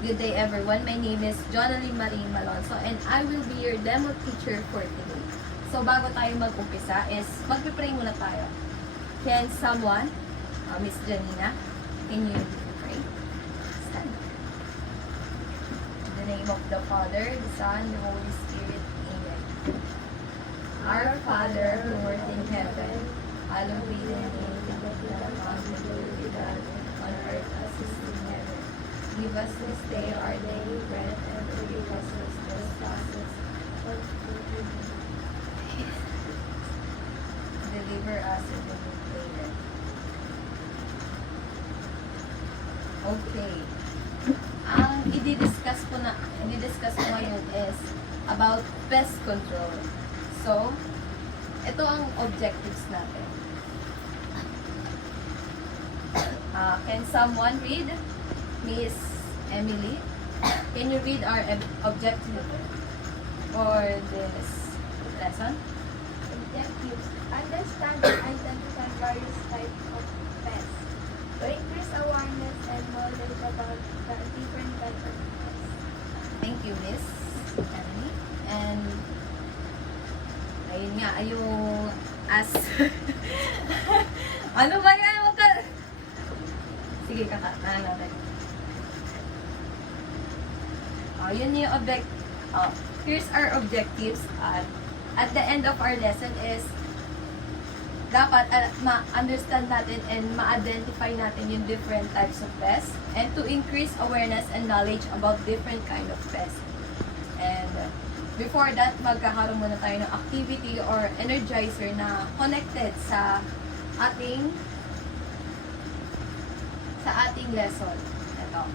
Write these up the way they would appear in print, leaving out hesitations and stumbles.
Good day everyone, my name is Jonalie Marie Malonzo and I will be your demo teacher for today. So bago tayo mag-umpisa is magpipray muna tayo. Can someone, Miss Janina, can you pray? Stand. In the name of the Father, the Son, the Holy Spirit, Amen. Our Father who art in heaven, hallowed be thy name, thy kingdom be done on earth as it is in heaven. Give us this day our daily bread and forgive us our trespasses. Deliver us in the Amen. Okay. Ang i-discuss ko ngayon is about pest control. So, ito ang objectives natin. Can someone read? Miss Emily, can you read our objective for this lesson? Objectives. Understand and identify various types of pests. To increase awareness and knowledge about the different types of pests. Thank you, Miss Emily. And, ayun nga, yung as... ano ba yan? Sige, kakataan natin. Yun yung here's our objectives. At the end of our lesson is dapat ma-understand natin and ma-identify natin yung different types of pests and to increase awareness and knowledge about different kind of pests. And before that, magkakaroon muna tayo ng activity or energizer na connected sa ating lesson. Ito.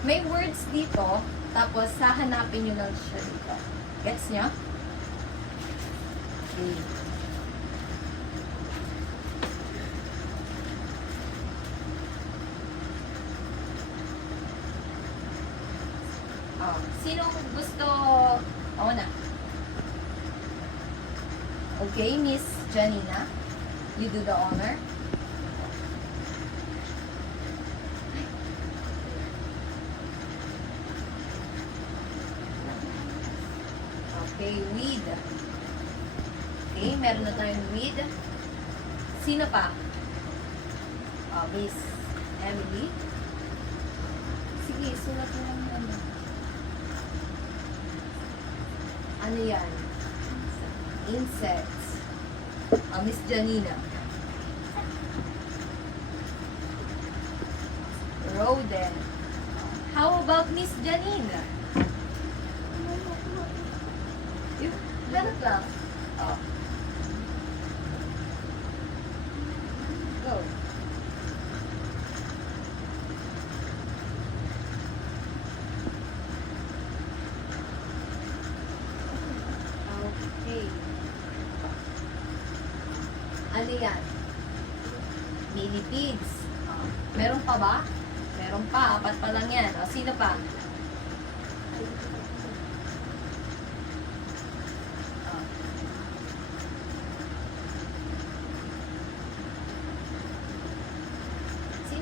May words dito, tapos hahanapin nyo lang siya dito. Gets nyo? Okay. Sino gusto? Ako na. Okay, Miss Janina. You do the honor. Okay, weed. Okay, meron na tayong weed. Sino pa? Miss Emily. Sige, sulat mo lang ano. Ano yan? Insects. Miss Janina. Rodent. How about Miss Janina? Ganun lang. Go. Okay. Ano yan? Millipedes. Meron pa ba? Meron pa. 4 pa lang yan. Sino pa?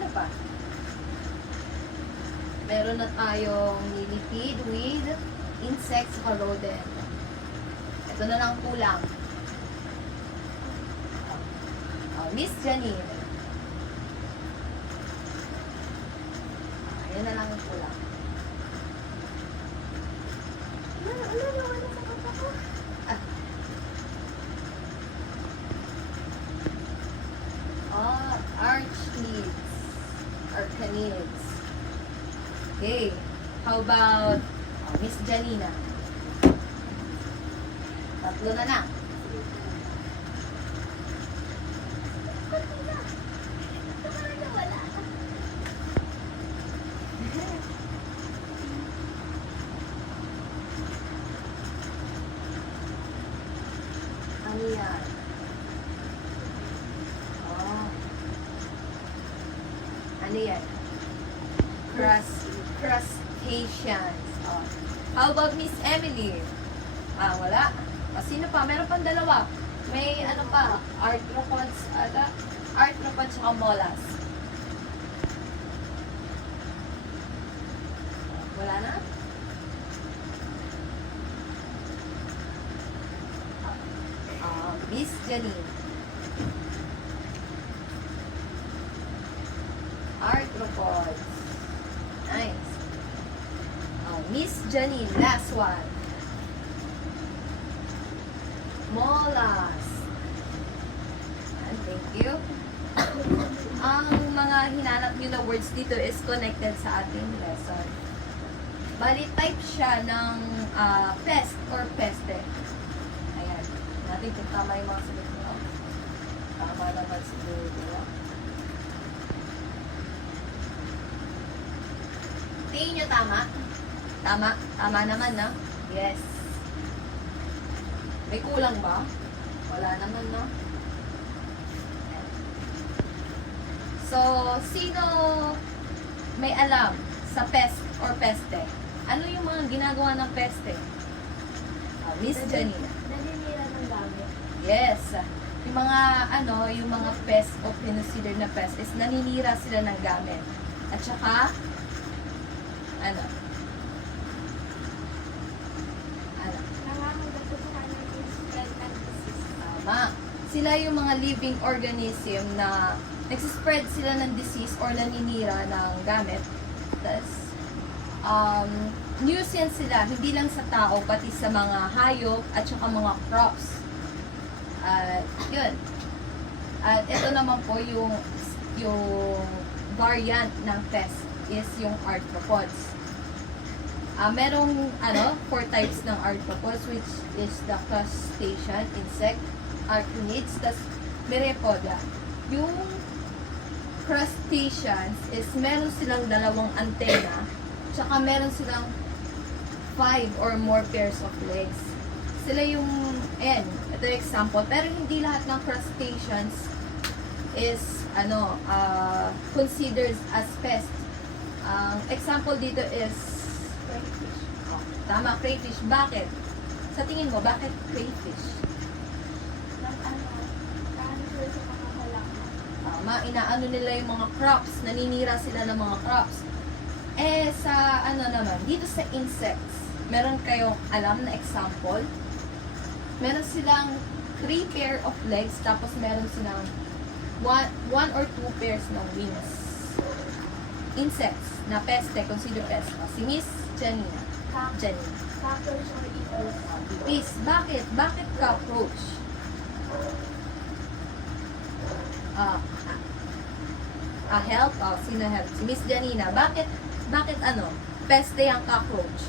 Pa. Meron na tayong millipede with insects or rodent. Ito na lang kulang. Miss Janine. Ayan na lang ang kulang. Archneeds. Or canids. Okay. How about Miss Janina? 3 na lang. Ano yan? Ano yan? Crustaceans. How about Miss Emily? Wala. Sino pa? Meron pang 2. May ano pa? Arthropods saka mollusks. na? Miss Janine. Arthropods. Nice. Miss Janine, last one. Molas. Thank you. Ang mga hinanap nyo na words dito is connected sa ating lesson. Bali, type siya ng pest or peste. Ayan. Natin kung tama yung mga sagot nyo. Tama naman siguro. Tingin nyo tama? Tama? Tama naman, no? Yes. May kulang ba? Wala naman, no? So, sino may alam sa pest or peste? Ano yung mga ginagawa ng peste? Miss Janina. Naninira ng gamit. Yes. Yung mga, yung mga pest o consider na pest is naninira sila ng gamit. At saka, Nangangagat ko sa kanya yung spread ng disease. Tama. Sila yung mga living organism na nagsispread sila ng disease or naninira ng gamit. Tapos, nuisance sila, hindi lang sa tao, pati sa mga hayop at saka mga crops. Yun. At ito naman po yung variant ng pest is yung arthropods. Merong 4 types ng arthropods, which is the crustacean, insect, arachnids, tas myriapoda. Yung crustaceans is meron silang 2 antena, tsaka meron silang 5 or more pairs of legs. Sila yung, ito yung example, pero hindi lahat ng crustaceans is, considered as pest. Example dito is, Crayfish. tama, crayfish. Bakit? Sa tingin mo, bakit crayfish? Cancer sa mga halaman. Tama, inaano nila yung mga crops, naninira sila ng mga crops. Sa naman, dito sa insects, meron kayong alam na example? Meron silang 3 pair of legs, tapos meron silang 1 or 2 pairs ng wings. Insects na peste, consider pest. Si Miss Janina. Janina. Cockroach or eagles. Miss, bakit? Bakit cockroach? Help? Sino help? Si Miss Janina. Bakit peste ang cockroach?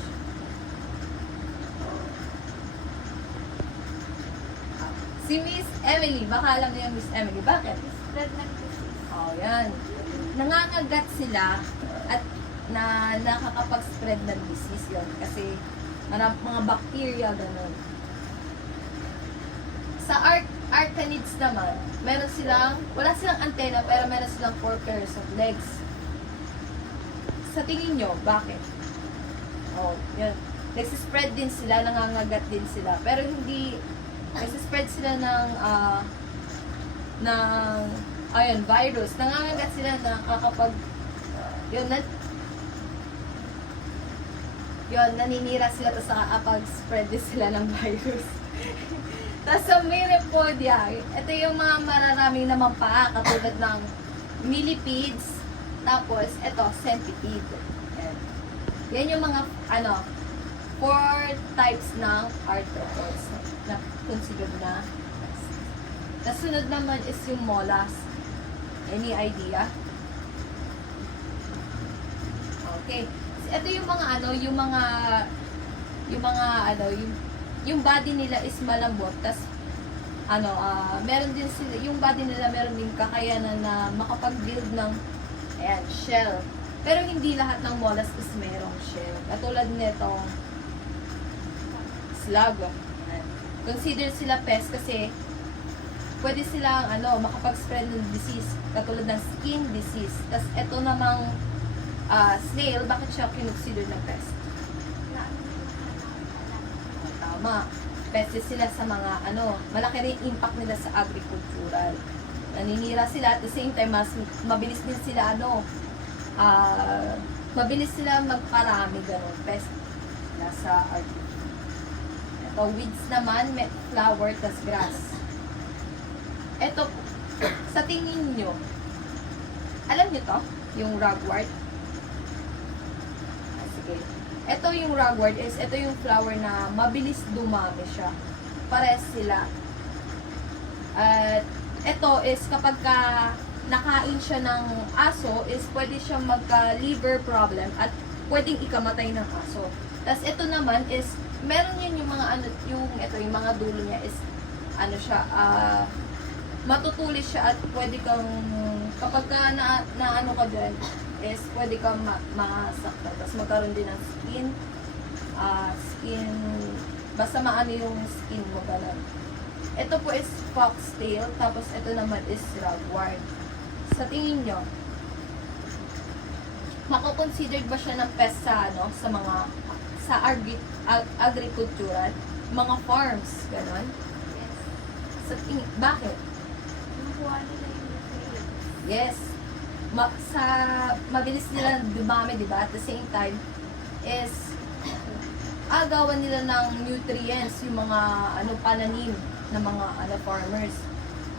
Si Miss Emily. Baka alam niyo yung Miss Emily. Bakit? Spread ng disease. Yan. Nangangagat sila at nakakapag-spread ng disease yun. Kasi mga bacteria, ganun. Sa arachnids naman, wala silang antena, pero meron silang 4 pairs of legs. Sa tingin nyo, bakit? Yun. Nagsispread din sila, nangangagat din sila. Pero hindi, nagsispread sila ng virus. Nangangagat sila naninira sila, tapos nakakapag-spread din sila ng virus. Tapos sa myriapodia, ito yung mga mararaming naman paa, katulad ng millipedes, tapos ito, centipede. Yan yung mga, 4 types ng arthropods na considered na pest. Nasunod naman is yung mollusk. Any idea? Okay. Ito yung mga yung body nila is malambot, tas meron din sila, yung body nila meron din kakayanan na makapag-build ng shell. Pero hindi lahat ng mollusk is merong shell. Katulad nitong slug. Ayan. Consider sila pest kasi pwede silang makapag-spread ng disease, katulad ng skin disease. Tas ito namang snail, bakit siya kinonsider na pest? Tama. Peste sila sa mga malaki rin impact nila sa agricultural. Naninira sila, at the same time, mas mabilis din sila mabilis sila magparami, ganun. Pest nasa art. Ito, weeds naman, may flower, tas grass. Ito, sa tingin nyo, alam nyo to? Yung ragwort? Sige. Ito yung ragwort is, ito yung flower na mabilis dumami siya. Pares sila. At ito is kapag nakain siya ng aso, is pwede siyang magka-liver problem at pwedeng ikamatay ng aso. Tapos ito naman is, meron yun yung mga ano, yung mga dulo niya is, ano siya, matutulis siya at pwede kang, kapag na ano ka dyan, is pwede kang masaktan. Tapos magkaroon din ng skin, basta maano yung skin mo, ganun. Ito po is foxtail, tapos ito naman is ragwort. Sa tingin nyo, mako-considered ba siya ng pest sa, ano, sa mga, sa agricultural, mga farms, gano'n? Yes. Sa tingin, bakit? Nakuha nila yung nutrients. Yes. Mabilis nila dumami, di ba? At the same time, is, agawan nila ng nutrients, yung mga, ano, pananim, ng mga, ano, farmers.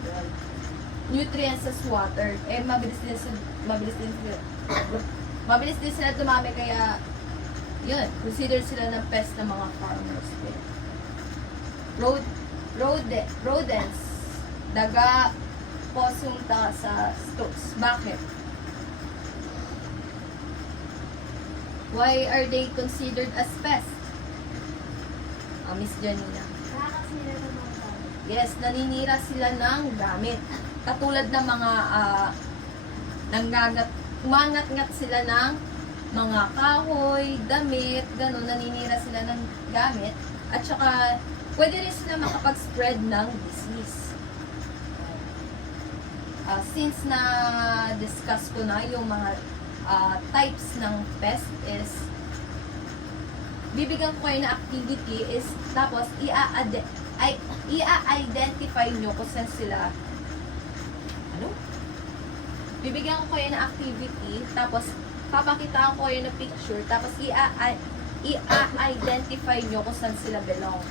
Yun. Nutrients as water. Eh, mabilis din sila dumami, kaya, yun, consider sila ng pest ng mga farmers. Rodents, daga, possum, sa stokes. Bakit? Why are they considered as pests? Miss Janina. Nakakasira ng mga tao. Yes, naninira sila ng gamit. Katulad ng mga umangat-ngat sila ng mga kahoy, damit, gano'n, naninira sila ng gamit. At saka, pwede rin sila makapag-spread ng disease. Since na-discuss ko na yung mga types ng pest is, bibigyan ko kayo na activity is, tapos i-identify nyo kung saan sila, bibigyan ko kayo na activity, tapos papakitaan ko kayo na picture, tapos i-identify nyo kung saan sila belong.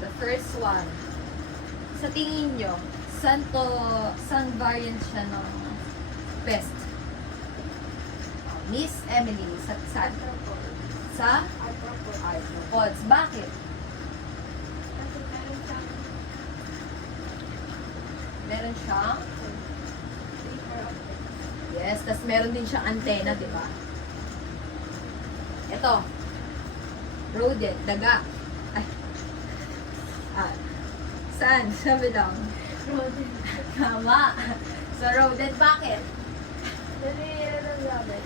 The first one. Sa tingin nyo, saan variant siya ng pest? Miss Emily, saan? Sa arthropods. Bakit? Kasi Meron siyang paper of it. yes, tas meron din siyang antena, di ba? Ito. Rodent, daga. Ay. Saan? Sabi lang. Rodent. Tama. So, rodent, bakit? Naninira ng gamit.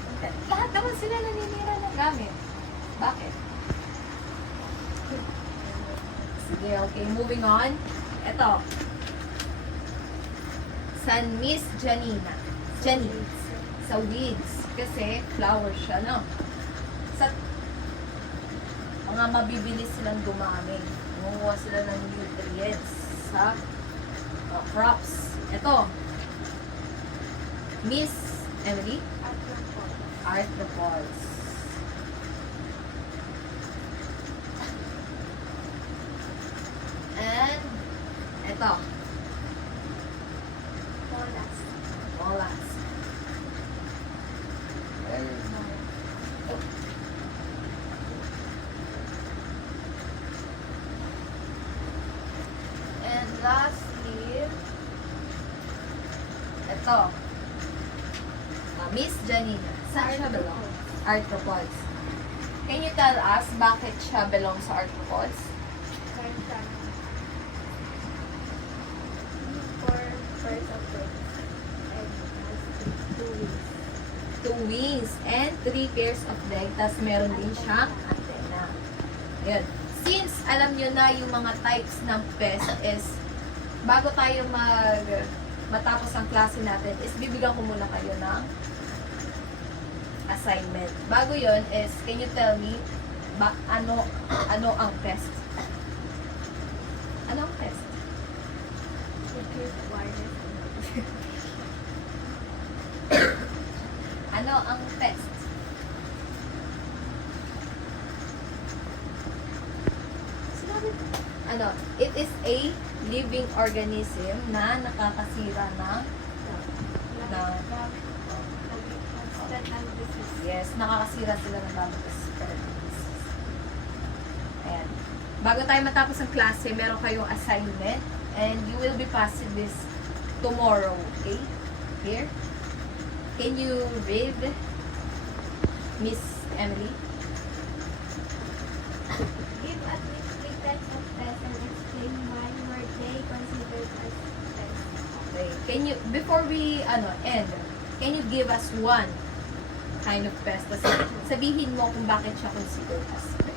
Lahat naman sila naninira ng gamit. Bakit? Sige, okay. Moving on. Ito. San Miss Janina. Janine. Sa weeds. Kasi flower siya, no? mga mabibilis silang dumami. Manguha sila ng nutrients sa crops. Ito, Miss Emily, arthropods. And ito, mollusks. And lastly, ito, Miss Janina. Saan siya belong? Arthropods. Can you tell us bakit siya belong sa arthropods? Two wings and 3 pairs of legs. Tapos meron din siyang antenna. Ayun. Since alam nyo na yung mga types ng pest is, bago tayo matapos ang klase natin, is bibigyan ko muna kayo ng assignment. Bago yon is, can you tell me ano ang pest? Ano ang pest? Ano ang pest? Ano? It is a living organism na nakakasira ng yes, nakakasira sila ng gamit sa spread disease. Ayan. Bago tayo matapos ang klase, meron kayong assignment and you will be passing this tomorrow, okay? Here. Can you read, Miss Emily? Give at least 3 types of pests and explain why were they considered as pests. Okay. Can you, before we end, can you give us one kind of pest? Tapos sabihin mo kung bakit siya considered as pest.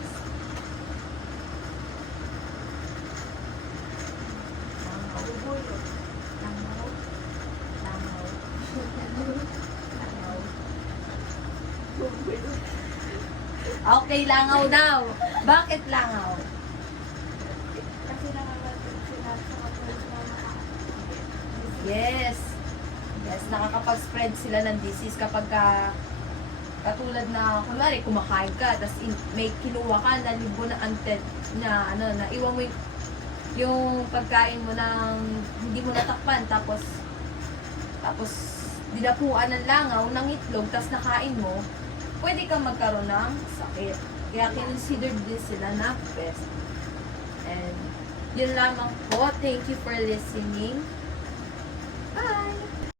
Okay, langaw daw. Bakit langaw? Kasi nakakatulog sila sa kapatid na Yes. Yes, nakakapag-spread sila ng disease kapag katulad na, kunwari, kumakain ka, tapos may kinuha ka na libo na anted na, na iwan mo yung pagkain mo ng hindi mo natakpan, tapos dinapuan ng langaw, ng itlog, tapos nakain mo, pwede kang magkaroon ng sakit. Kaya considered din sila na pest. And yun lamang po. Thank you for listening.